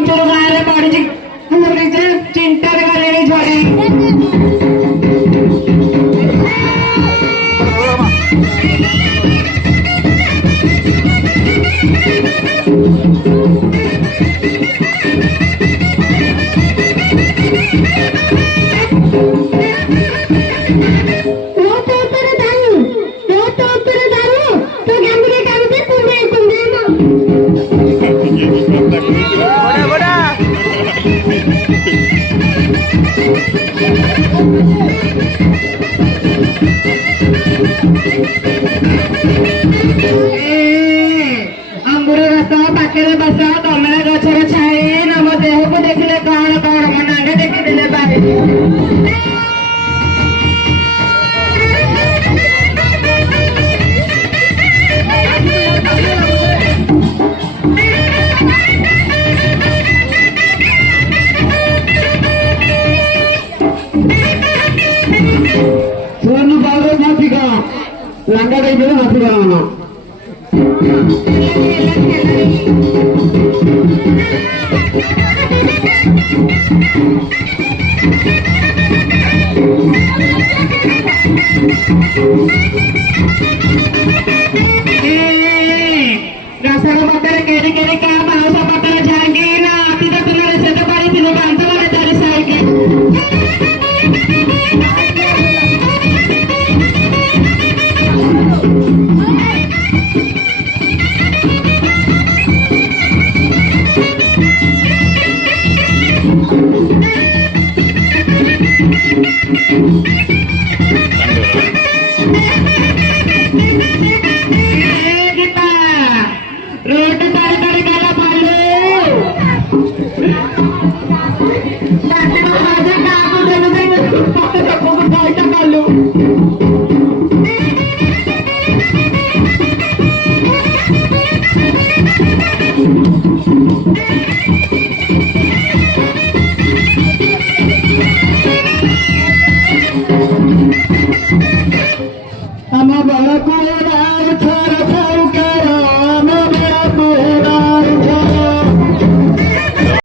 ଅଞ୍ଚଳ ଗାଁରେ ପଡିଛି ଚିନ୍ତାରେ ଗଲେଣି ଝଡି। अंगूर रस पाखे बस कमला गचर छाई नम देह को देखिले कौन कौन मो नांगे देखिले बाहे। सोनू बाबू माफिका लंगा देखिए माफिका माना रसर पत्तर केरी केरी का मांस पत्तर झांगी ना आती तो तुम्हारे से तो पारी थी बांधो वाले तारी साइकिल रोड तारी तारी काला पालो लाठी को बाजे काको देने देंगे पत्ते सबको गाय का पालो हम बड़ा को राज